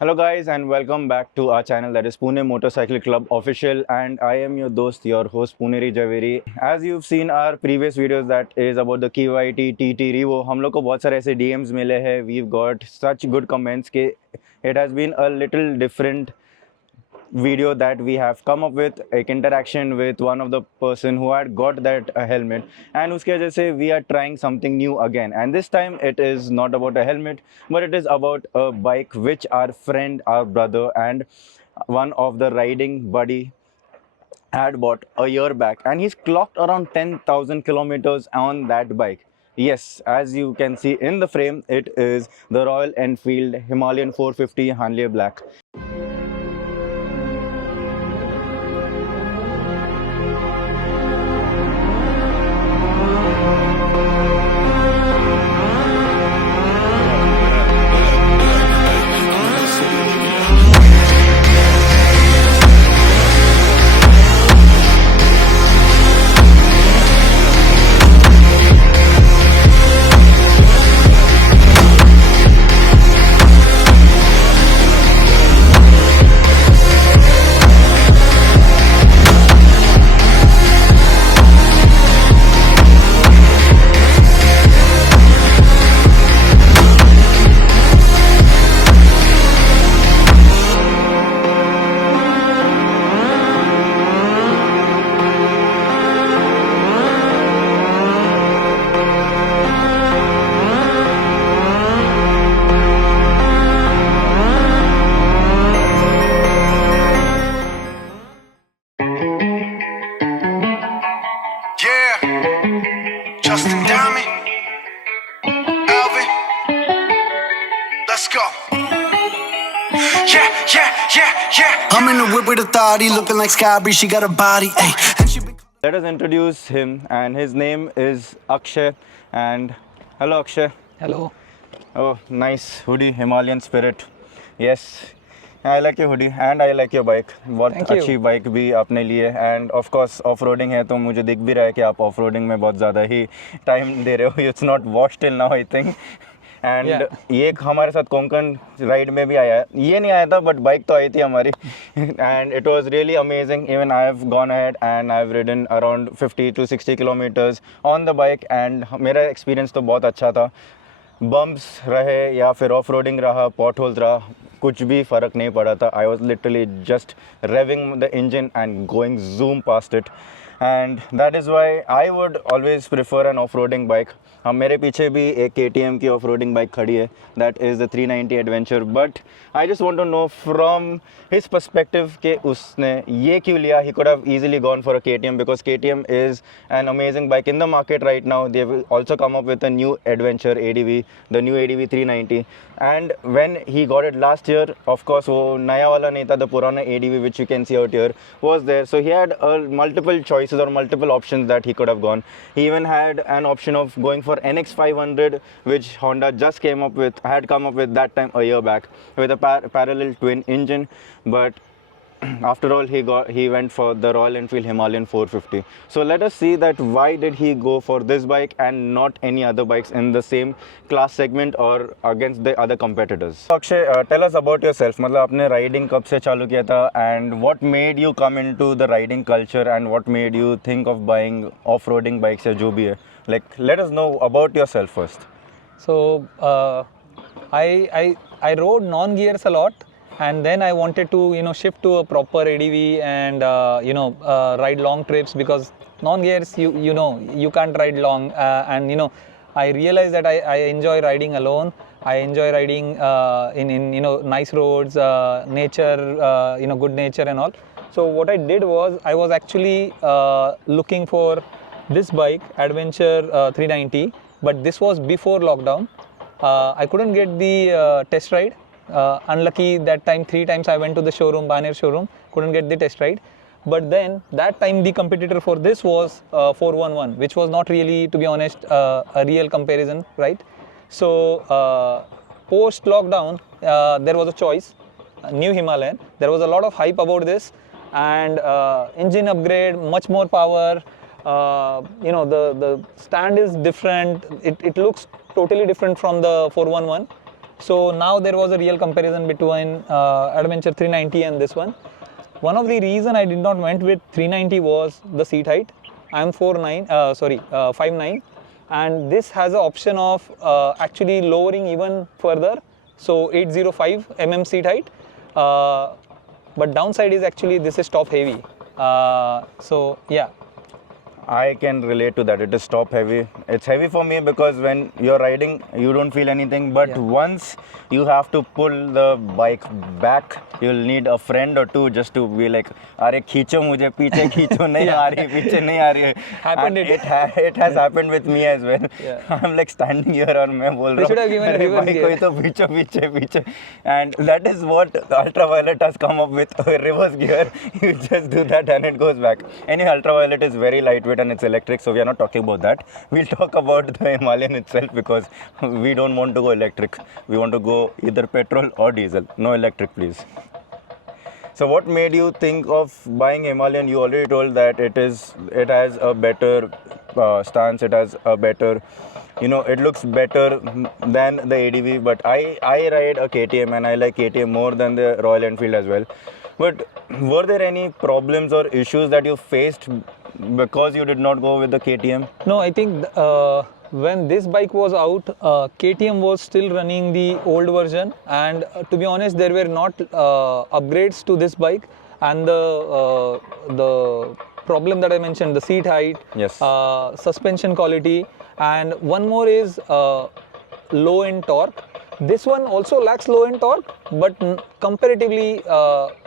Hello guys and welcome back to our channel that is Pune Motorcycle Club Official, and I am your dost, your host Puneri Javeri. As you've seen our previous videos that is about the KYT TT Revo, हम लोग को बहुत सारे ऐसे DMs मिले हैं. We've got such good comments कि it has been a little different video that we have come up with, a interaction with one of the person who had got that helmet, and uske वजह से we are trying something new again, and this time it is not about a helmet but it is about a bike which our friend, our brother and one of the riding buddy had bought a year back, and he's clocked around 10,000 kilometers on that bike. Yes, as you can see in the frame, it is the Royal Enfield Himalayan 450 Hanley Black. Justin Diamond, Alvin, let's go. Yeah. I'm in the whip with authority, looking like Skybri. She got a body, ayy. And she been... Let us introduce him, and his name is Akshay. And hello, Akshay. Hello. Oh, nice hoodie, Himalayan Spirit. Yes, I like your hoodie and I like your bike. बहुत Thank you. अच्छी bike भी आपने ली है, and of course off roading है तो मुझे दिख भी रहा है कि आप ऑफ रोडिंग में बहुत ज़्यादा ही टाइम दे रहे हो. It's not wash till now I think. And ये हमारे साथ कोंकण राइड में भी आया है. ये नहीं आया था बट बाइक तो आई थी हमारी. And it was really amazing. Even I have gone ahead and I have ridden around 50 to 60 kilometres on the bike, and मेरा एक्सपीरियंस तो बहुत अच्छा था. बम्प्स रहे या फिर ऑफ रोडिंग रहा, पॉट होल्स रहा, कुछ भी फ़र्क नहीं पड़ा था. I was literally just revving the engine and going zoom past it, and that is why I would always prefer N off roading bike. हम मेरे पीछे भी एक KTM की ऑफ रोडिंग बाइक खड़ी है, that is the 390 adventure. But I just want to know from his perspective कि उसने ये क्यों लिया. He could have easily gone for a KTM because KTM is an amazing bike in the market right now. They will also come up with a new adventure ADV, the new ADV 390, and when he got it last year, of course वो नया वाला नहीं था, the पुराना ADV which you can see out here was there. So he had multiple choices or multiple options that he could have gone. He even had an option of going for NX 500, which Honda just had come up with that time a year back with a parallel twin engine. But after all, he went for the Royal Enfield Himalayan 450. So let us see that why did he go for this bike and not any other bikes in the same class segment or against the other competitors. Akshay, tell us about yourself. मतलब आपने riding कब से चालू किया था, and what made you come into the riding culture and what made you think of buying off-roading bikes या जो भी है. Like, let us know about yourself first. So I rode non-gears a lot, and then I wanted to shift to a proper ADV and ride long trips, because non-gears you can't ride long, and I realized that I enjoy riding alone. I enjoy riding in nice roads, nature, good nature and all. So what I did was I was actually looking for this bike, Adventure 390, but this was before lockdown. I couldn't get the test ride. Unlucky that time, 3 times I went to the showroom, Baner showroom, couldn't get the test ride. But then that time the competitor for this was 411, which was not really, to be honest, a real comparison, right? So post lockdown, there was a choice, new Himalayan. There was a lot of hype about this, and engine upgrade, much more power. The stand is different. It looks totally different from the 411. So now there was a real comparison between Adventure 390 and this one. One of the reason I did not went with 390 was the seat height. I am 5'9", and this has an option of actually lowering even further. So 805 seat height. But downside is actually this is top heavy. So yeah. I can relate to that. It is top heavy. It's heavy for me because when you're riding, you don't feel anything. But once you have to pull the bike back, you'll need a friend or two just to be like, "Arey, खींचो मुझे पीछे खींचो नहीं आ रही पीछे नहीं आ रही है." Happened And it. it has happened with me as well. Yeah. I'm like standing here और मैं बोल They should रहा have given a "अरे reverse भाई gear." कोई तो पीछे पीछे पीछे. And that is what Ultraviolet has come up with, a reverse gear. You just do that and it goes back. Anyway, Ultraviolet is very lightweight and it's electric, so we are not talking about that. We'll talk about the Himalayan itself because we don't want to go electric. We want to go either petrol or diesel. No electric, please. So what made you think of buying Himalayan? You already told that it has a better stance, it has a better, it looks better than the ADV, but I ride a KTM and I like KTM more than the Royal Enfield as well. But were there any problems or issues that you faced because you did not go with the KTM? No, I think when this bike was out, KTM was still running the old version, and to be honest, there were not upgrades to this bike, and the problem that I mentioned, the seat height, Yes. suspension quality, and one more is low end torque. This one also lacks low end torque, but comparatively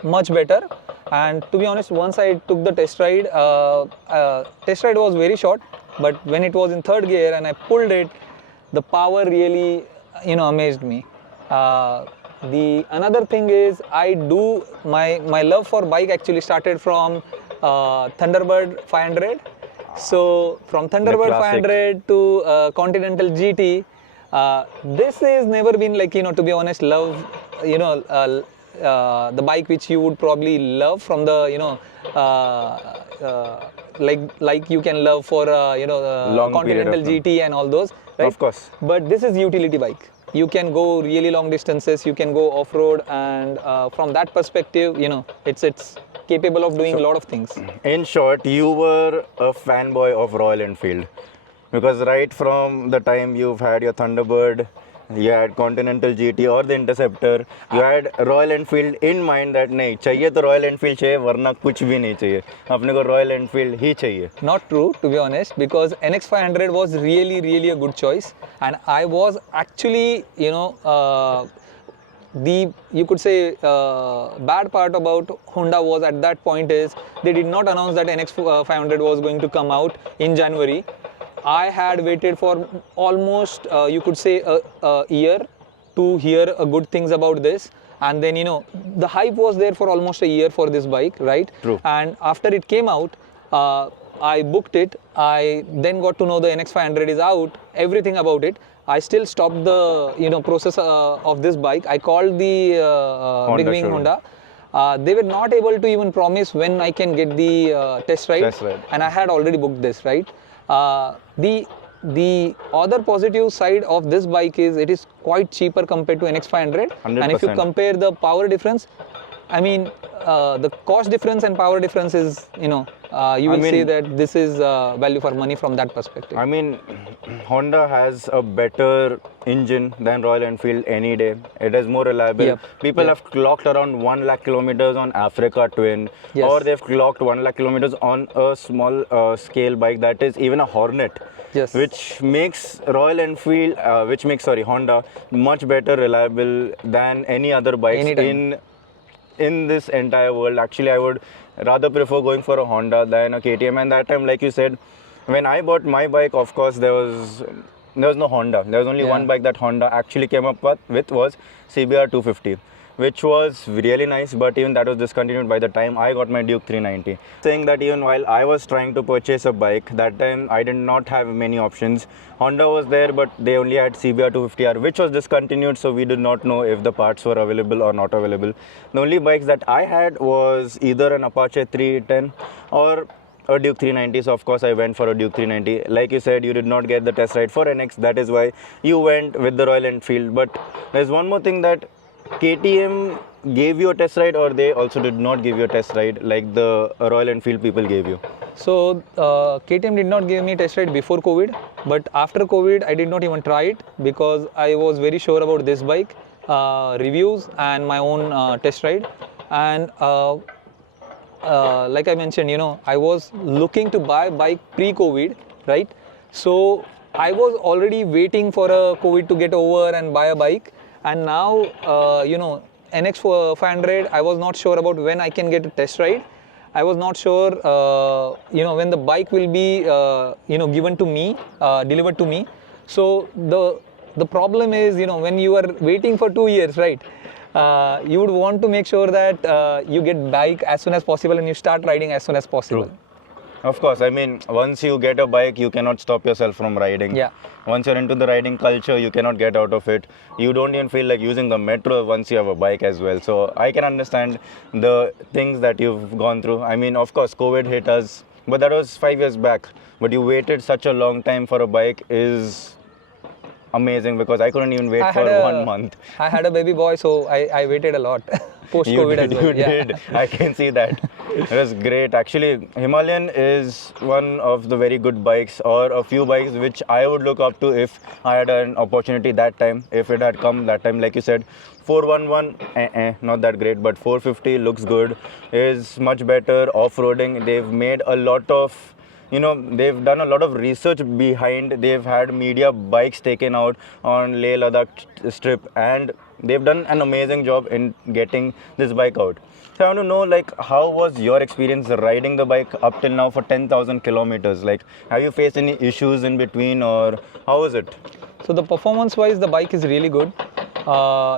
much better. And to be honest, once I took the test ride was very short, but when it was in third gear and I pulled it, the power really amazed me. The another thing is my love for bike actually started from Thunderbird 500. So from Thunderbird classic. 500 to Continental GT, this has never been like, to be honest, love, the bike which you would probably love from the, like you can love for, Long period Continental of time. GT and all those, right? Of course. But this is utility bike. You can go really long distances, you can go off-road, and from that perspective, it's capable of doing a lot of things. In short, you were a fanboy of Royal Enfield because right from the time you've had your Thunderbird, you had Continental GT or the Interceptor, you had Royal Enfield in mind that नहीं चाहिए तो Royal Enfield चाहिए वरना कुछ भी नहीं चाहिए अपने को Royal Enfield ही चाहिए. Not true, to be honest, because NX500 was really a good choice, and I was actually, you could say bad part about Honda was at that point is they did not announce that NX500 was going to come out in January. I had waited for almost you could say a year to hear good things about this, and then the hype was there for almost a year for this bike, right? True. And after it came out, I booked it. I then got to know the NX500 is out, everything about it. I still stopped the process of this bike. I called the Big Wing showroom. Honda. They were not able to even promise when I can get the test ride. Test ride. And I had already booked this, right? The other positive side of this bike is it is quite cheaper compared to NX500. 100%. And if you compare the power difference, I mean, the cost difference and power difference is, you will say that this is value for money from that perspective. I mean, Honda has a better engine than Royal Enfield any day. It is more reliable. Yep. People Yep. have clocked around 1 lakh kilometers on Africa Twin, Yes. or they've clocked 1 lakh kilometers on a small scale bike that is even a Hornet. Yes. Which makes Honda much better reliable than any other bikes Anytime. in this entire world. Actually, I would rather prefer going for a Honda than a KTM. And that time, like you said, when I bought my bike, of course, there was no Honda. There was only one bike that Honda actually came up with was CBR 250, which was really nice, but even that was discontinued by the time I got my Duke 390. Saying that even while I was trying to purchase a bike, that time I did not have many options. Honda was there, but they only had CBR 250R, which was discontinued, so we did not know if the parts were available or not available. The only bikes that I had was either an Apache 310 or a Duke 390, so of course I went for a Duke 390. Like you said, you did not get the test ride for NX, that is why you went with the Royal Enfield. But there's one more thing, that KTM gave you a test ride, or they also did not give you a test ride like the Royal Enfield people gave you? So KTM did not give me test ride before COVID, but after COVID I did not even try it because I was very sure about this bike, reviews and my own test ride. And like I mentioned, I was looking to buy a bike pre-COVID, right? So I was already waiting for a COVID to get over and buy a bike. And now, NX 500, I was not sure about when I can get a test ride. I was not sure, when the bike will be, given to me, delivered to me. So the problem is, when you are waiting for 2 years, right? You would want to make sure that you get bike as soon as possible and you start riding as soon as possible. True. Of course, I mean, once you get a bike, you cannot stop yourself from riding. Yeah. Once you're into the riding culture, you cannot get out of it. You don't even feel like using the metro once you have a bike as well. So I can understand the things that you've gone through. I mean, of course, COVID hit us, but that was 5 years back. But you waited such a long time for a bike is amazing, because I couldn't even wait for 1 month. I had a baby boy, so I waited a lot post-COVID as well. You did. I can see that. It was great. Actually, Himalayan is one of the very good bikes, or a few bikes which I would look up to if I had an opportunity that time, if it had come that time. Like you said, 411, not that great, but 450 looks good, is much better. Off-roading, they've made a lot of, they've done a lot of research behind. They've had media bikes taken out on Leh Ladakh strip, and they've done an amazing job in getting this bike out. So I want to know, like, how was your experience riding the bike up till now for 10,000 kilometers? Like, have you faced any issues in between, or how was it? So the performance-wise, the bike is really good.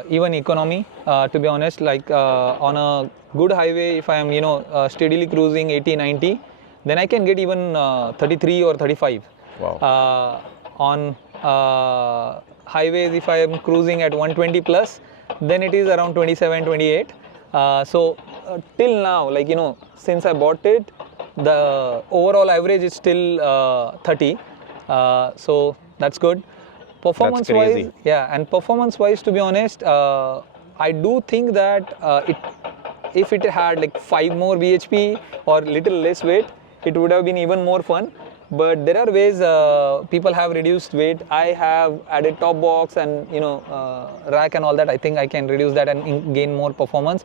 Even economy, to be honest, like on a good highway, if I am, steadily cruising 80, 90, then I can get even 33 or 35. Wow. On highways, if I am cruising at 120 plus, then it is around 27, 28. So till now, like, since I bought it, the overall average is still 30. So that's good. Performance wise, yeah, and performance wise, to be honest, I do think that if it had like 5 more bhp or little less weight, it would have been even more fun. But there are ways people have reduced weight. I have added top box and rack and all that. I think I can reduce that and gain more performance.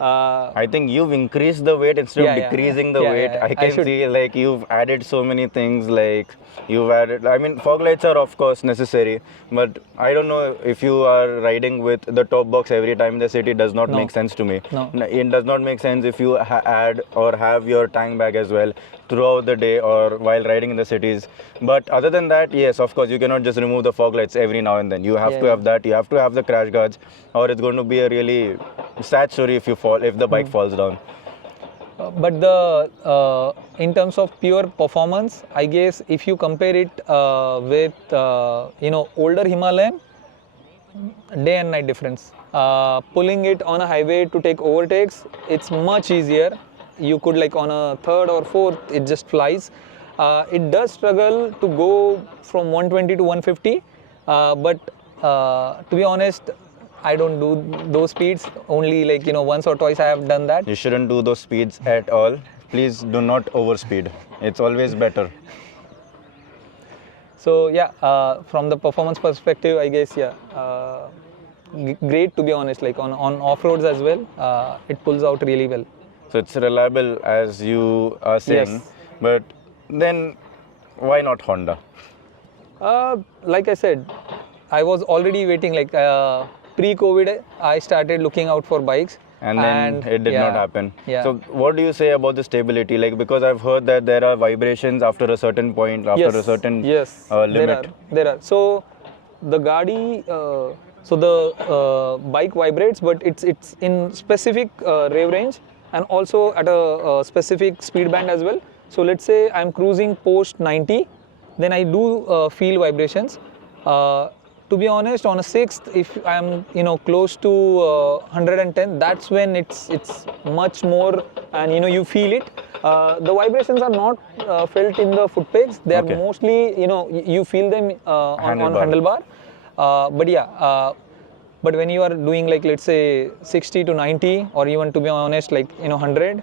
I think you've increased the weight instead of decreasing the weight. I can see, like, you've added so many things. Like, you've added, I mean, fog lights are of course necessary, but I don't know if you are riding with the top box every time in the city. Does not make sense to me. No. It does not make sense if you add or have your tank bag as well throughout the day or while riding in the cities. But other than that, yes, of course, you cannot just remove the fog lights every now and then. You have to have that. You have to have the crash guards, or it's going to be a really sad story if the bike falls down. But the in terms of pure performance, I guess if you compare it with older Himalayan, day and night difference. Pulling it on a highway to take overtakes, it's much easier. You could, like, on a third or fourth, it just flies. It does struggle to go from 120 to 150, but to be honest, I don't do those speeds. Only, like, once or twice I have done that. You shouldn't do those speeds at all. Please do not overspeed. It's always better. So yeah, from the performance perspective, I guess, great, to be honest. Like on off-roads as well, it pulls out really well. So it's reliable, as you are saying. Yes. But then why not Honda? Like I said, I was already waiting. Like pre-COVID, I started looking out for bikes. And then it did not happen. Yeah. So what do you say about the stability? Like, because I've heard that there are vibrations after a certain point, after a certain limit. There are. So the Gadi, so the bike vibrates, but it's in specific rev range and also at a specific speed band as well. So let's say I'm cruising post 90, then I do feel vibrations. To be honest, on a 6th, if I'm close to 110, that's when it's much more, and you feel it. The vibrations are not felt in the foot pegs. They are Okay. mostly, you feel them on Handlebar. handlebar. But yeah, but when you are doing like let's say 60 to 90, or even to be honest, like 100,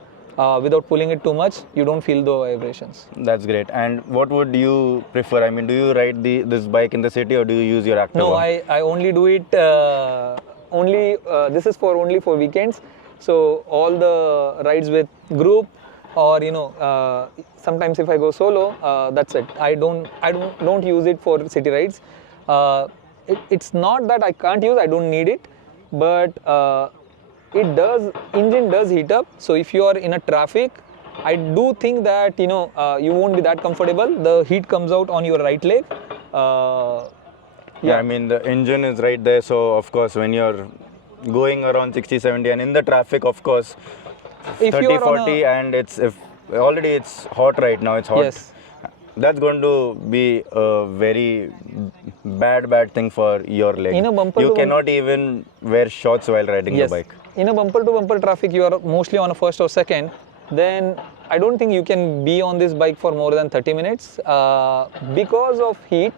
without pulling it too much, you don't feel the vibrations. That's great. And what would you prefer? I mean, do you ride this bike in the city or do you use your Activa? No, I only do it this is only for weekends. So all the rides with group, or sometimes if I go solo, that's it. I don't use it for city rides. It's not that I can't use, I don't need it, but engine does heat up. So if you are in a traffic, I do think that you won't be that comfortable. The heat comes out on your right leg. Yeah, I mean, the engine is right there. So, of course, when you're going around 60, 70 and in the traffic, of course, If 30, you are on 40 and already it's hot right now, it's hot. Yes. That's going to be a very bad thing for your leg. In a bumper you to cannot even wear shorts while riding Yes. the bike. In a bumper to bumper traffic, you are mostly on a first or second. Then I don't think you can be on this bike for more than 30 minutes because of heat.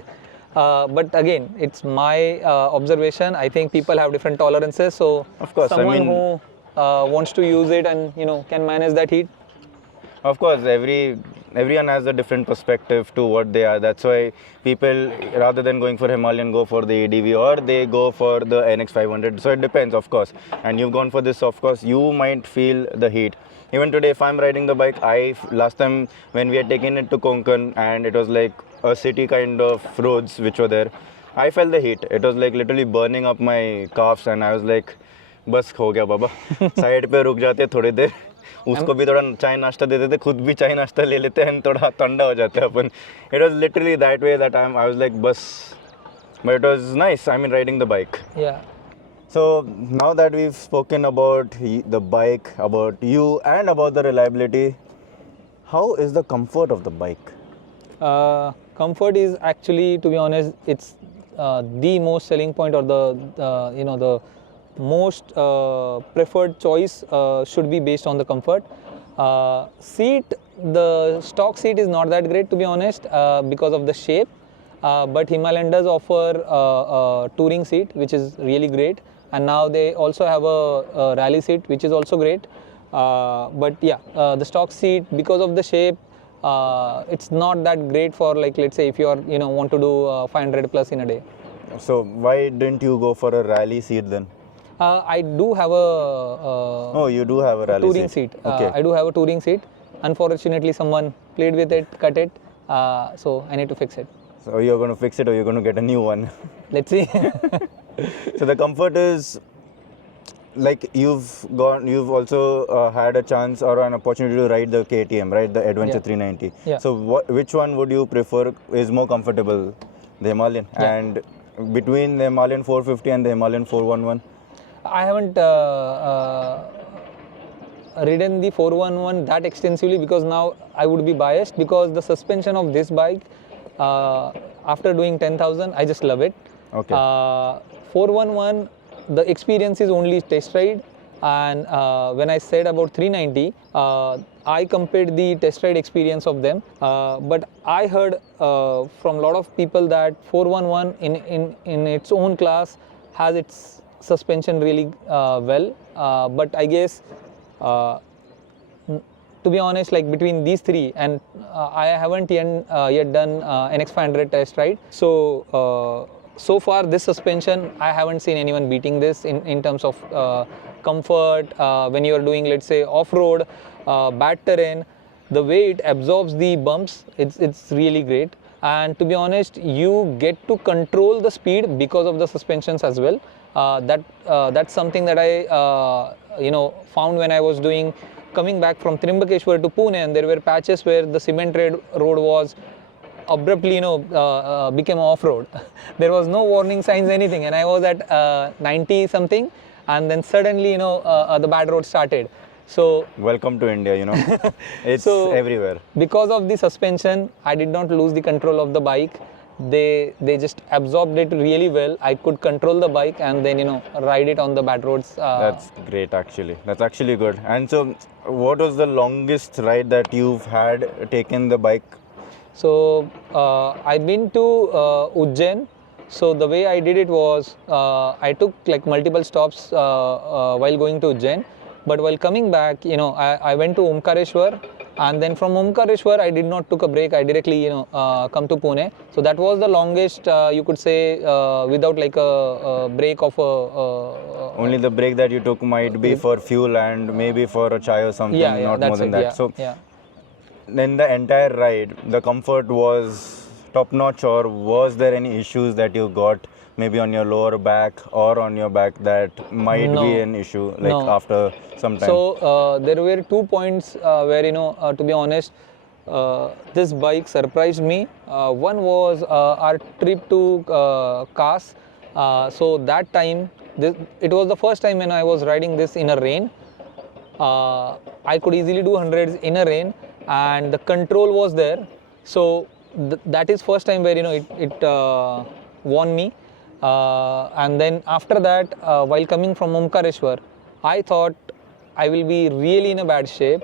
But again, it's my observation. I think people have different tolerances. So Of course, I someone mean- who wants to use it and can manage that heat. Of course, everyone has a different perspective to what they are. That's why people, rather than going for Himalayan, go for the ADV or they go for the NX 500. So it depends, of course. And you've gone for this, of course, you might feel the heat. Even today, if I'm riding the bike, last time when we had taken it to Konkan and it was like a city kind of roads which were there, I felt the heat. It was like literally burning up my calves and I was like, बस हो गया बाबा side पे रुक जाते थोड़ी देर उसको भी थोड़ा चाय नाश्ता दे देते खुद भी चाय नाश्ता ले लेते हैं थोड़ा ठंडा हो जाते हैं अपन it was literally that way that I was like बस but it was nice I mean riding the bike. Yeah. So now that we've spoken about the bike, about you and about the reliability, how is the comfort of the bike? Comfort is actually, to be honest, it's the most selling point, or the most preferred choice should be based on the comfort. Seat, the stock seat is not that great, to be honest, because of the shape. But Himalayan does offer a touring seat, which is really great, and now they also have a rally seat, which is also great. But yeah, the stock seat, because of the shape, it's not that great for, like, let's say if you are want to do 500 plus in a day. So why didn't you go for a rally seat then? I do have a Oh, you do have a rally touring seat. Okay. I do have a touring seat. Unfortunately, someone played with it, cut it, so I need to fix it. So you're going to fix it or you're going to get a new one? Let's see. So the comfort is like you've also had a chance or an opportunity to ride the KTM, right? The Adventure Yeah. 390. Yeah. So which one would you prefer is more comfortable? The Himalayan. Yeah. And between the Himalayan 450 and the Himalayan 411? I haven't ridden the 411 that extensively, because now I would be biased, because the suspension of this bike, after doing 10,000, I just love it. Okay. 411, the experience is only test ride, and when I said about 390, I compared the test ride experience of them, but I heard from a lot of people that 411 in its own class has its suspension really well, but I guess to be honest, like between these three, and I haven't yet done NX 500 test ride, so far this suspension I haven't seen anyone beating this in terms of comfort. When you are doing, let's say, off-road, bad terrain, the way it absorbs the bumps, it's really great. And to be honest, you get to control the speed because of the suspensions as well. That's something that I found when I was coming back from Trimbakeshwar to Pune, and there were patches where the cement road was abruptly became off-road. There was no warning signs, anything, and I was at 90 something, and then suddenly the bad road started. So Welcome to India, it's So- everywhere. because of the suspension, I did not lose the control of the bike, they just absorbed it really well. I could control the bike and then ride it on the bad roads. That's great, actually. That's actually good. And so, what was the longest ride that you've had taken the bike? So I've been to Ujjain. So the way I did it was I took like multiple stops while going to Ujjain. But while coming back, I went to Omkareshwar, and then from Omkareshwar I did not took a break. I directly come to Pune. So that was the longest you could say without like a break of Only the break that you took might be for fuel and maybe for a chai or something, yeah, not that's more than it, that. yeah, So yeah. then the entire ride, the comfort was top notch, or was there any issues that you got maybe on your lower back or on your back that might No. be an issue like No. after some time? So there were 2 points where to be honest, this bike surprised me. One was our trip to Kas. So that time, it was the first time when I was riding this in a rain. I could easily do hundreds in a rain, and the control was there. So that is first time where it won me. And then after that, while coming from Omkareshwar, I thought I will be really in a bad shape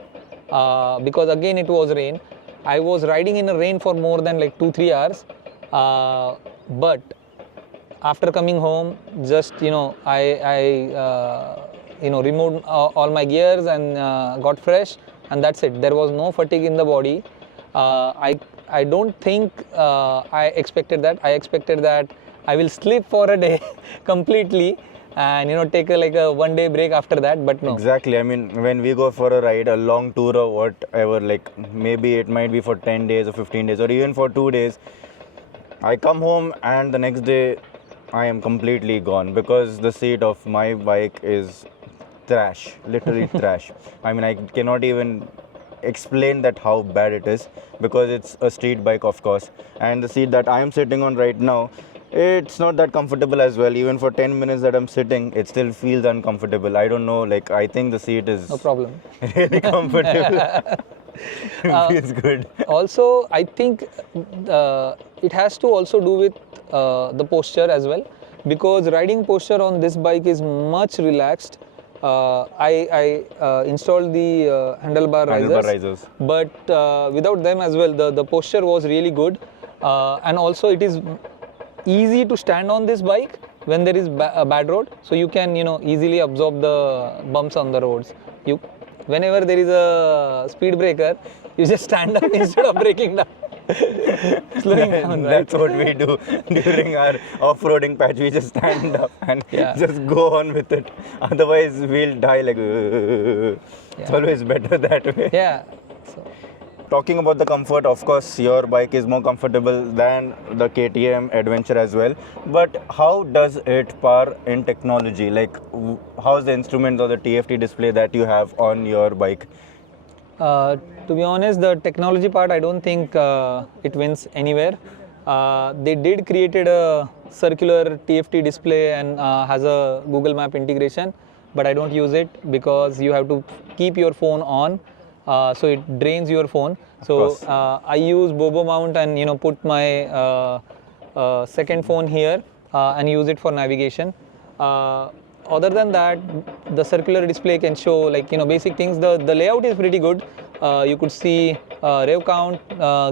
because again it was rain. I was riding in a rain for more than like 2-3 hours, but after coming home, just I removed all my gears and got fresh, and that's it. There was no fatigue in the body. I don't think I expected that. I expected that I will sleep for a day completely and take a 1 day break after that, but no. Exactly. I mean, when we go for a ride, a long tour or whatever, like maybe it might be for 10 days or 15 days or even for 2 days, I come home and the next day I am completely gone because the seat of my bike is trash, literally trash. I mean, I cannot even explain that how bad it is because it's a street bike, of course, and the seat that I am sitting on right now, it's not that comfortable as well. Even for 10 minutes that I'm sitting, it still feels uncomfortable. I don't know, like I think the seat is No problem. really comfortable. It feels good. Also, I think it has to also do with the posture as well, because riding posture on this bike is much relaxed. I installed the handlebar risers, but without them as well, the posture was really good, and also it is easy to stand on this bike when there is a bad road, so you can easily absorb the bumps on the roads. Whenever there is a speed breaker, you just stand up instead of breaking down. Slowing down, right? That's what we do during our off-roading patch. We just stand up and just go on with it. Otherwise, we'll die like. It's always better that way. Yeah. So, Talking about the comfort, of course, your bike is more comfortable than the KTM Adventure as well. But how does it par in technology? Like, how's the instrument or the TFT display that you have on your bike? to be honest, the technology part, I don't think it wins anywhere. They did created a circular TFT display and has a Google Map integration, but I don't use it because you have to keep your phone on, so it drains your phone. So I use Bobo mount and put my second phone here and use it for navigation. Other than that, the circular display can show like basic things. The layout is pretty good. You could see rev count,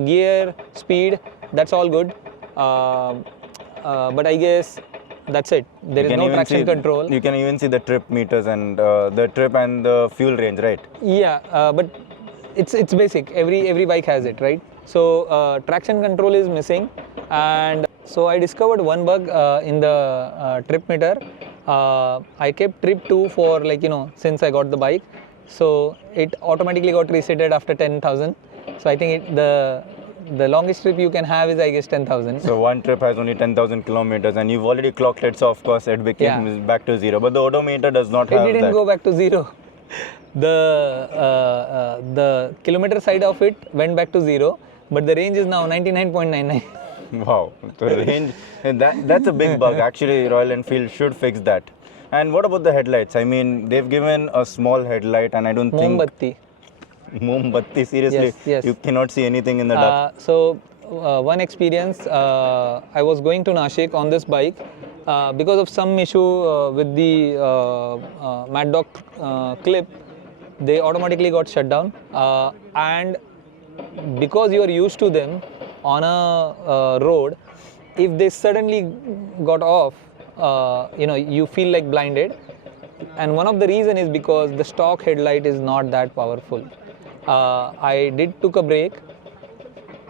gear, speed. That's all good. But I guess that's it. There is no traction control. You can even see the trip meters and the trip and the fuel range, right? Yeah, but it's basic. Every bike has it, right? So traction control is missing, and so I discovered one bug in the trip meter. I kept trip 2 for since I got the bike, so it automatically got resetted after 10,000. So I think the longest trip you can have is I guess 10,000. So one trip has only 10,000 kilometers and you've already clocked it, so of course it became back to zero. But the odometer does not have that. It didn't go back to zero. The kilometer side of it went back to zero, but the range is now 99.99. Wow, the range, that's a big bug. Actually, Royal Enfield should fix that. And what about the headlights? I mean, they've given a small headlight and I don't think... Mombatti. Mombatti, seriously? Yes. You cannot see anything in the dark. So one experience. I was going to Nashik on this bike. Because of some issue with the Mad Dog clip, they automatically got shut down. And because you are used to them on a road, if they suddenly got off, you feel like blinded. And one of the reason is because the stock headlight is not that powerful. I did took a break,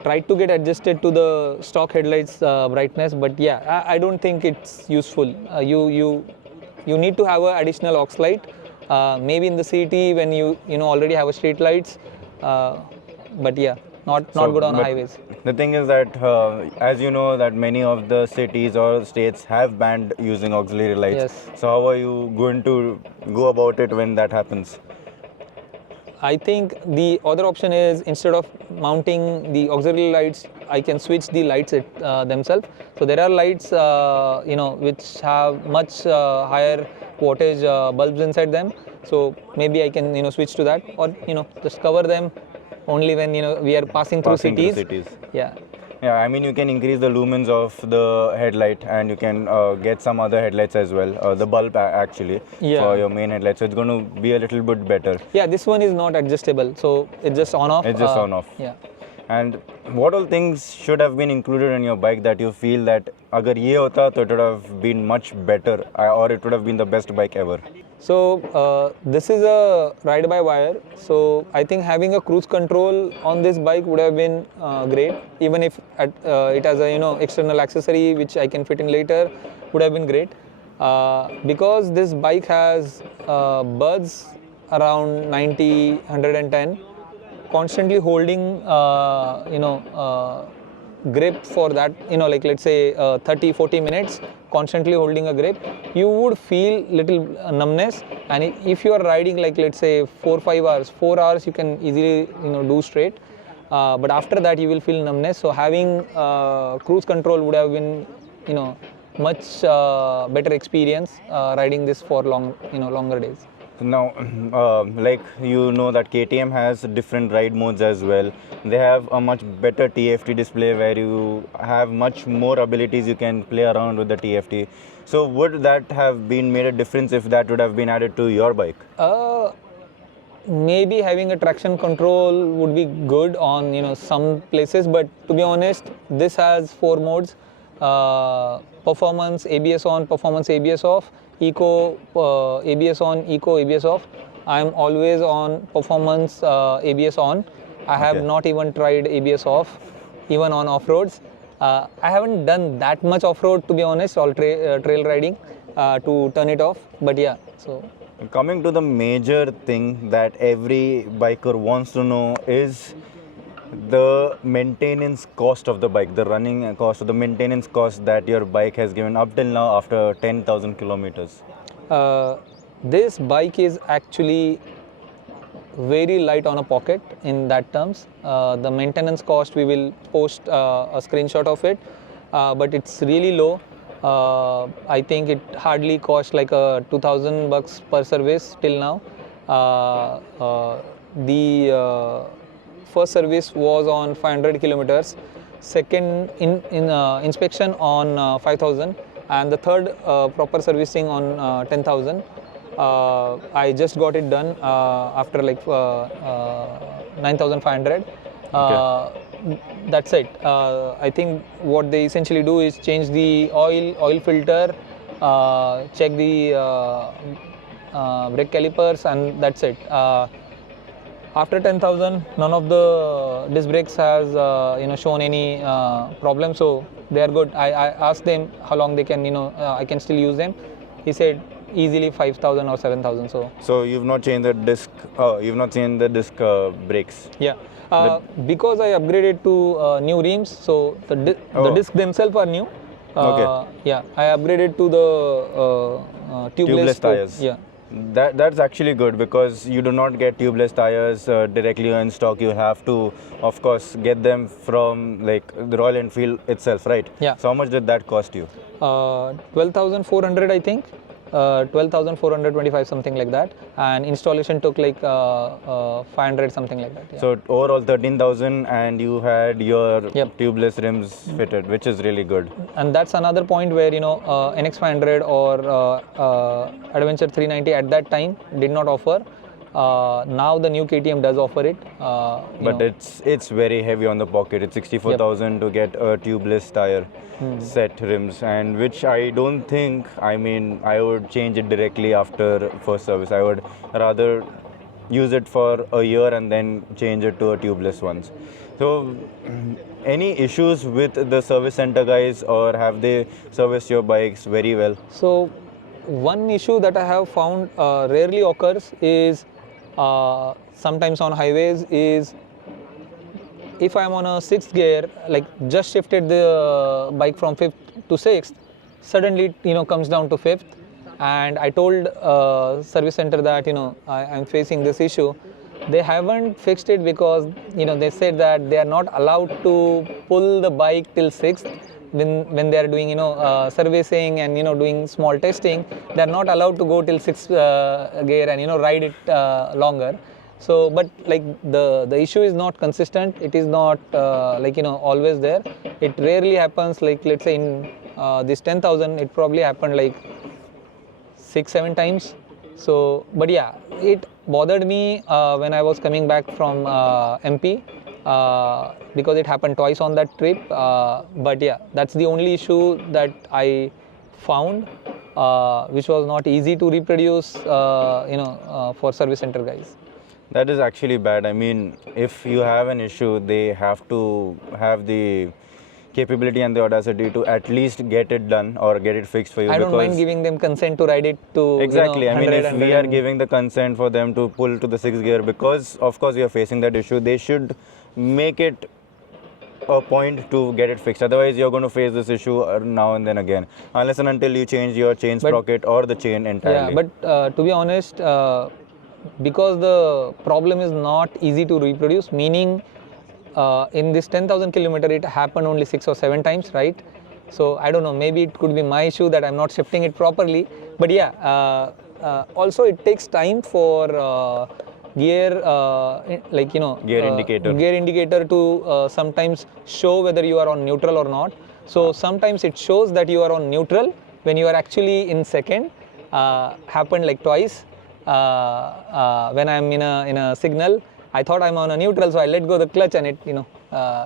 tried to get adjusted to the stock headlights brightness, but yeah, I don't think it's useful. You need to have an additional aux light. Maybe in the city when you already have a street lights, but yeah, not good on but highways. The thing is that, as you know, that many of the cities or states have banned using auxiliary lights. Yes. So how are you going to go about it when that happens? I think the other option is, instead of mounting the auxiliary lights, I can switch the lights themselves. So there are lights, which have much higher wattage bulbs inside them. So maybe I can switch to that, or just cover them only when we are passing through cities. Yeah. Yeah, I mean, you can increase the lumens of the headlight, and you can get some other headlights as well, the bulb actually, Yeah. for your main headlight. So it's going to be a little bit better. Yeah, this one is not adjustable, so it's just on off. It's just on off. Yeah. And what all things should have been included in your bike that you feel that agar ye hota, to it would have been much better, or it would have been the best bike ever? So this is a ride-by-wire. So I think having a cruise control on this bike would have been great. Even if it has a external accessory which I can fit in later, would have been great. Because this bike has buds around 90, 110. Constantly holding grip for that, like let's say 30-40 minutes constantly holding a grip, you would feel little numbness. And if you are riding like let's say 4-5 hours, 4 hours you can easily do straight, but after that you will feel numbness. So having cruise control would have been much better experience riding this for longer days. Now, like that KTM has different ride modes as well. They have a much better TFT display where you have much more abilities, you can play around with the TFT. So would that have been made a difference if that would have been added to your bike? Maybe having a traction control would be good on some places, but to be honest, this has 4 modes: performance, ABS on, performance, ABS off, eco, ABS on, eco, ABS off. I am always on performance, ABS on. I have not even tried ABS off, even on off-roads. I haven't done that much off-road, to be honest, all trail riding to turn it off, but yeah. So coming to the major thing that every biker wants to know is the maintenance cost of the bike, the running cost, or the maintenance cost that your bike has given up till now after 10,000 kilometers. This bike is actually very light on a pocket in that terms. The maintenance cost, we will post a screenshot of it, but it's really low. I think it hardly cost like $2,000 per service till now. The first service was on 500 kilometers, second inspection on 5,000, and the third proper servicing on 10,000. I just got it done after like 9,500. That's it. I think what they essentially do is change the oil filter, check the brake calipers, and that's it. After 10,000, none of the disc brakes has shown any problem, so they are good. I asked them how long they can I can still use them. He said easily 5,000 or 7,000. So you've not changed the disc. You've not changed the disc brakes. Yeah. Because I upgraded to new rims, so the discs themselves are new. Yeah, I upgraded to the tubeless tires. Yeah. That's actually good, because you do not get tubeless tires directly in stock. You have to, of course, get them from like the Royal Enfield itself, right? Yeah. So how much did that cost you? 12,400, I think. 12,425, something like that, and installation took like 500, something like that. Yeah. So overall 13,000, and you had your Yep. tubeless rims fitted, which is really good. And that's another point where NX 500 or Adventure 390 at that time did not offer. Now the new KTM does offer it. But it's very heavy on the pocket. It's 64,000 to get a tubeless tire set rims, and which I don't think, I mean, I would change it directly after first service. I would rather use it for a year and then change it to a tubeless ones. So any issues with the service center guys, or have they serviced your bikes very well? So one issue that I have found rarely occurs is sometimes on highways is if I am on a 6th gear, like just shifted the bike from 5th to 6th, suddenly it comes down to 5th, and I told service center that I am facing this issue. They haven't fixed it because they said that they are not allowed to pull the bike till 6th. When they are doing servicing and doing small testing, they are not allowed to go till 6th gear and ride it longer. So but like the issue is not consistent. It is not always there. It rarely happens. Like let's say in this 10,000, it probably happened like 6-7 times. So but yeah, it bothered me when I was coming back from MP. Because it happened twice on that trip, but yeah, that's the only issue that I found, which was not easy to reproduce for service center guys. That is actually bad. I mean, if you have an issue, they have to have the capability and the audacity to at least get it done or get it fixed for you. I don't mind giving them consent to ride it to exactly. I mean, 100, if we are giving the consent for them to pull to the 6th gear, because of course you are facing that issue, they should make it a point to get it fixed. Otherwise, you're going to face this issue now and then again, unless and until you change your chain sprocket or the chain entirely. Yeah, but to be honest, because the problem is not easy to reproduce, meaning in this 10,000 kilometer, it happened only 6 or 7 times, right? So I don't know, maybe it could be my issue that I'm not shifting it properly. But yeah, also it takes time for gear gear indicator to sometimes show whether you are on neutral or not. So sometimes it shows that you are on neutral when you are actually in second. Happened like twice when I'm in a signal. I thought I'm on a neutral, so I let go the clutch and it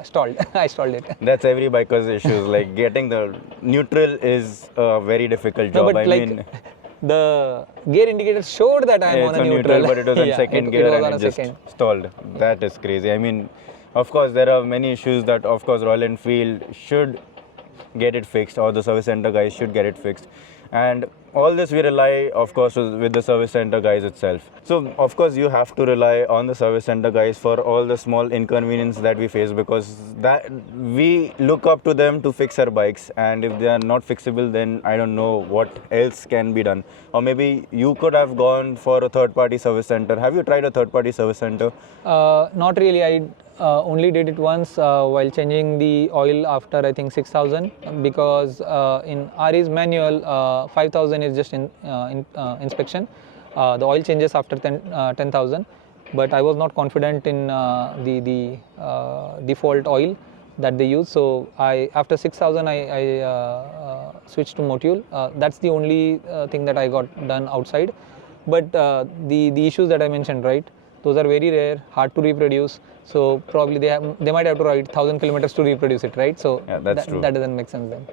stalled. I stalled it. That's every biker's issues. Like getting the neutral is a very difficult job. No, but the gear indicator showed that I'm on a neutral. But it was in second gear it was and it just second. stalled. That is crazy. I mean, of course, there are many issues that, of course, Royal Enfield should get it fixed, or the service center guys should get it fixed. And all this we rely, of course, with the service center guys itself. So, of course, you have to rely on the service center guys for all the small inconvenience that we face, because that we look up to them to fix our bikes, and if they are not fixable, then I don't know what else can be done. Or maybe you could have gone for a third-party service center. Have you tried a third-party service center? Not really. I only did it once while changing the oil after I think 6,000, because in RE's manual 5,000 is just inspection. The oil changes after 10,000, but I was not confident in the default oil that they use. So after 6,000 I switched to Motul. That's the only thing that I got done outside. But the issues that I mentioned, right? Those are very rare, hard to reproduce. So probably they might have to ride 1,000 kilometers to reproduce it, right? So yeah, that's true. That doesn't make sense then.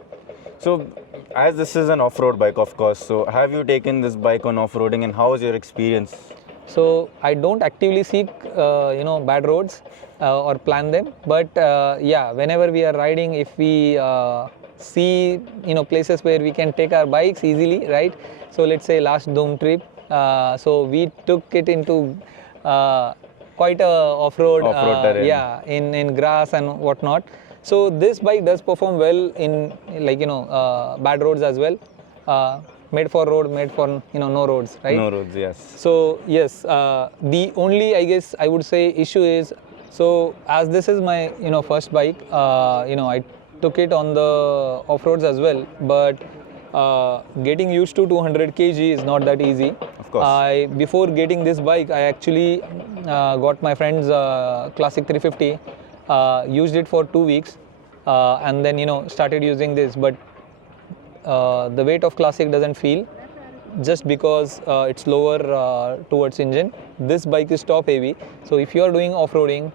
So, as this is an off-road bike, of course, so have you taken this bike on off-roading, and how was your experience? So I don't actively seek bad roads or plan them, but yeah, whenever we are riding, if we see places where we can take our bikes easily, right? So let's say last Doom trip, so we took it into quite a off-road terrain. yeah, in grass and whatnot. So this bike does perform well in bad roads as well. Made for road, made for no roads, right? No roads, yes. So yes, the only, I guess I would say, issue is, so as this is my first bike, I took it on the off roads as well, but getting used to 200 kg is not that easy. Of course. Before getting this bike, I actually got my friend's Classic 350, used it for 2 weeks, and then started using this. But the weight of Classic doesn't feel, just because it's lower towards engine. This bike is top heavy, so if you are doing off-roading,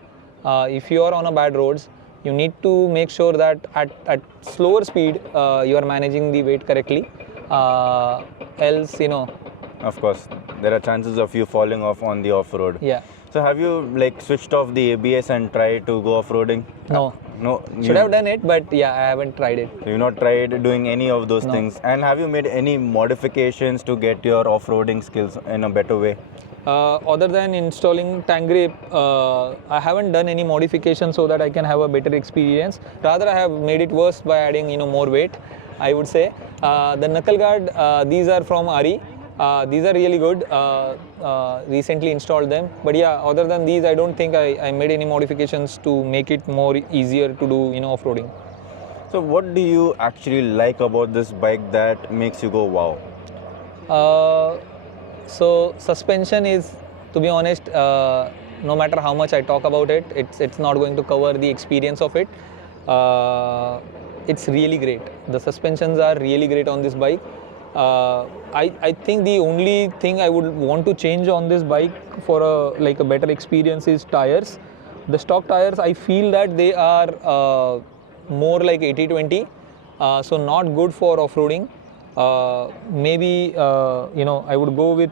if you are on a bad roads, you need to make sure that at slower speed you are managing the weight correctly, else Of course, there are chances of you falling off on the off-road. yeah. So have you like switched off the ABS and tried to go off-roading? No. No. Should have done it, but yeah, I haven't tried it. So you've not tried doing any of those No. things. And have you made any modifications to get your off-roading skills in a better way? Other than installing tank grip, I haven't done any modification so that I can have a better experience. Rather, I have made it worse by adding more weight, I would say. The knuckle guard, these are from Ari. These are really good. Recently installed them. But yeah, other than these, I don't think I made any modifications to make it more easier to do off-roading. So what do you actually like about this bike that makes you go wow? So suspension is, to be honest, no matter how much I talk about it, it's not going to cover the experience of it. It's really great. The suspensions are really great on this bike. I think the only thing I would want to change on this bike for a better experience is tires. The stock tires, I feel that they are more like 80-20, so not good for off-roading. Maybe I would go with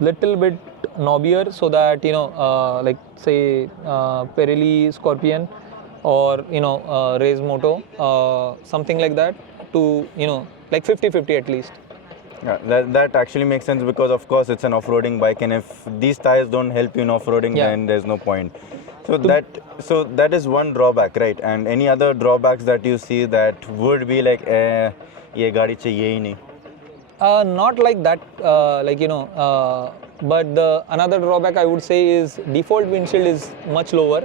little bit knobbier, so that like say Pirelli Scorpion or Race Moto, something like that, to like 50-50 at least. Yeah, that actually makes sense, because of course it's an off-roading bike, and if these tires don't help you in off-roading, Yeah. then there's no point. So that is one drawback, right? And any other drawbacks that you see that would be like, ye gaadi chahiye hi nahi? Not like that, but the another drawback I would say is default windshield is much lower.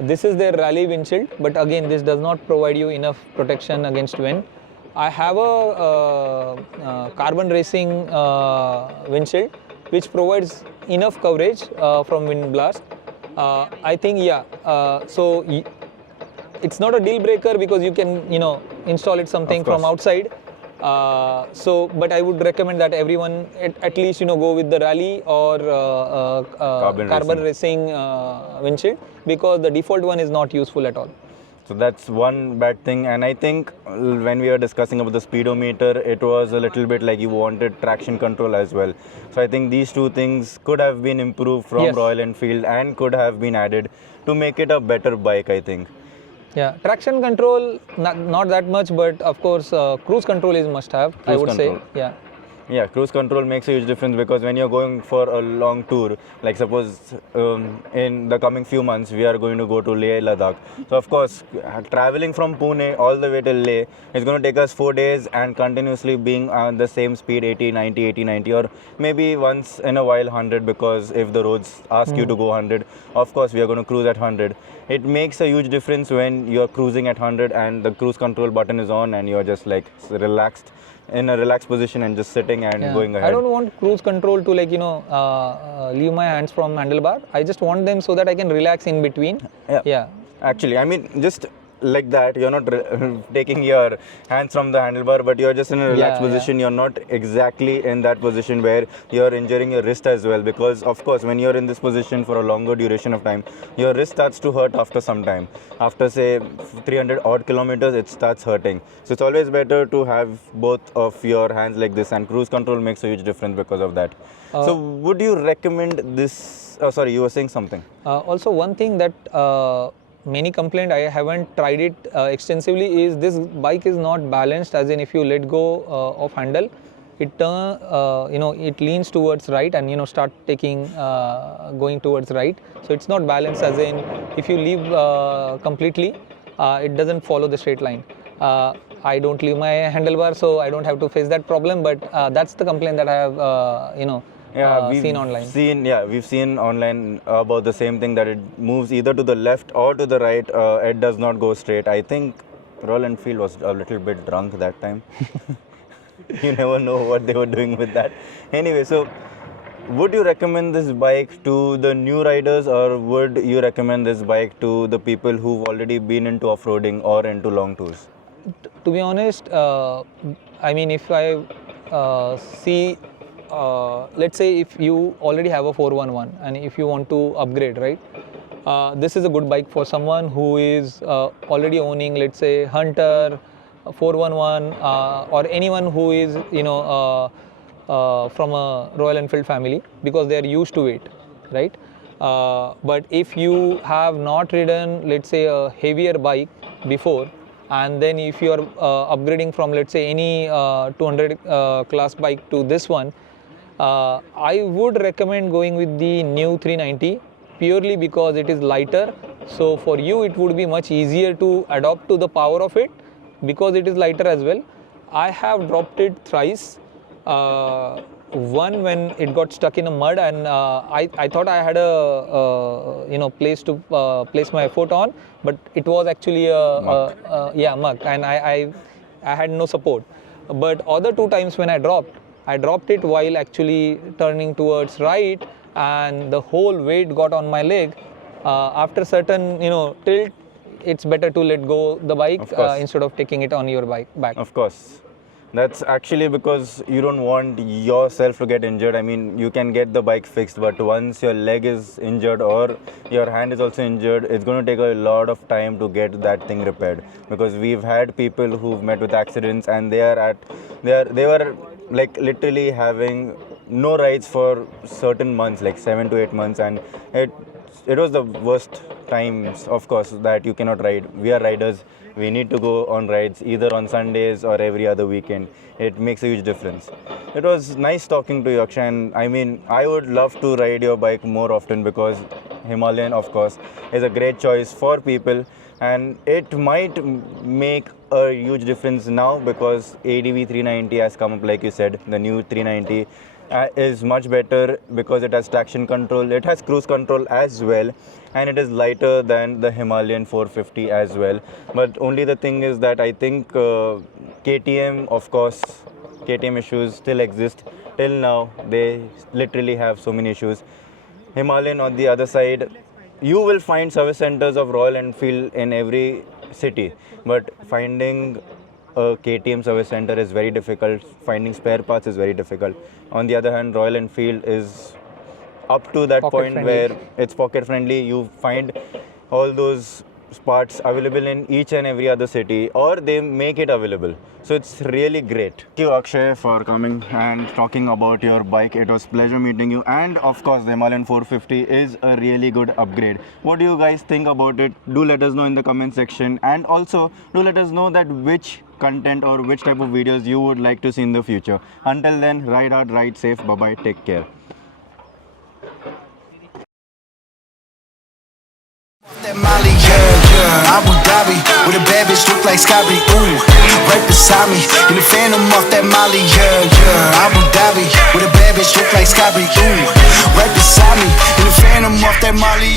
This is their rally windshield, but again, this does not provide you enough protection against wind. I have a carbon racing windshield, which provides enough coverage from wind blast. I think, yeah. So it's not a deal breaker, because you can install it something Of course. from outside. But I would recommend that everyone at least go with the rally or carbon racing windshield, because the default one is not useful at all. So that's one bad thing. And I think when we were discussing about the speedometer, it was a little bit like you wanted traction control as well. So I think these two things could have been improved from Yes. Royal Enfield and could have been added to make it a better bike, I think. Yeah, traction control not that much, but of course cruise control is must have. I Cruise would control. say, yeah. Yeah, cruise control makes a huge difference, because when you're going for a long tour, like suppose in the coming few months we are going to go to Leh Ladakh. So of course, traveling from Pune all the way till Leh is going to take us 4 days, and continuously being on the same speed, 80, 90, 80, 90, or maybe once in a while 100, because if the roads ask you to go 100, of course we are going to cruise at 100. It makes a huge difference when you're cruising at 100 and the cruise control button is on and you're just like relaxed, in a relaxed position and just sitting and Yeah. going ahead. I don't want cruise control to leave my hands from handlebar. I just want them so that I can relax in between. Yeah. Actually, I mean, just like that, you're not taking your hands from the handlebar, but you're just in a relaxed Yeah, position. You're not exactly in that position where you're injuring your wrist as well, because of course when you're in this position for a longer duration of time, your wrist starts to hurt after some time. After say 300 odd kilometers, it starts hurting. So it's always better to have both of your hands like this, and cruise control makes a huge difference because of that. So would you recommend this? Oh, sorry, you were saying something. Also, one thing that many complain, I haven't tried it extensively, is this bike is not balanced, as in if you let go of handle, it it leans towards right and start taking going towards right. So it's not balanced, as in if you leave completely, it doesn't follow the straight line. I don't leave my handlebar, so I don't have to face that problem, but that's the complaint that I have seen online. We've seen online about the same thing, that it moves either to the left or to the right. It does not go straight. I think Royal Enfield was a little bit drunk that time. You never know what they were doing with that. Anyway, so would you recommend this bike to the new riders, or would you recommend this bike to the people who've already been into off-roading or into long tours? To be honest, I mean, if I see, let's say if you already have a 411 and if you want to upgrade, right? This is a good bike for someone who is already owning, let's say, Hunter, 411, or anyone who is, from a Royal Enfield family, because they are used to it, right? But if you have not ridden, let's say, a heavier bike before, and then if you are upgrading from, let's say, any 200 class bike to this one, I would recommend going with the new 390, purely because it is lighter. So for you it would be much easier to adapt to the power of it, because it is lighter as well. I have dropped it thrice. One when it got stuck in a mud, and I thought I had a place to place my foot on, but it was actually a muck, and I had no support. But other two times when I dropped it while actually turning towards right, and the whole weight got on my leg. After certain tilt, it's better to let go the bike instead of taking it on your back. Of course. That's actually because you don't want yourself to get injured. I mean, you can get the bike fixed, but once your leg is injured or your hand is also injured, it's going to take a lot of time to get that thing repaired. Because we've had people who've met with accidents, and they were like literally having no rides for certain months, like 7 to 8 months, and it was the worst times, of course, that you cannot ride. We are riders. We need to go on rides either on Sundays or every other weekend. It makes a huge difference. It was nice talking to you, Akshay, and I mean, I would love to ride your bike more often, because Himalayan, of course, is a great choice for people, and it might make a huge difference now because ADV 390 has come up, like you said. The new 390 is much better because it has traction control, it has cruise control as well, and it is lighter than the Himalayan 450 as well. But only the thing is that I think KTM, of course, KTM issues still exist. Till now, they literally have so many issues. Himalayan, on the other side, you will find service centers of Royal Enfield in every city, but finding a KTM service center is very difficult. Finding spare parts is very difficult. On the other hand, Royal Enfield is up to that point where it's pocket friendly. You find all those parts available in each and every other city, or they make it available. So it's really great. Thank you, Akshay, for coming and talking about your bike. It was a pleasure meeting you. And of course, the Himalayan 450 is a really good upgrade. What do you guys think about it? Do let us know in the comment section. And also, do let us know that which content or which type of videos you would like to see in the future. Until then, ride hard, ride safe. Bye-bye. Take care. That Molly, yeah. Abu Dhabi, with a bad bitch look like Scotty, ooh. Right beside me, in the Phantom off that Molly, yeah. Abu Dhabi, with a bad bitch look like Scotty, ooh. Right beside me, in the Phantom off that Molly.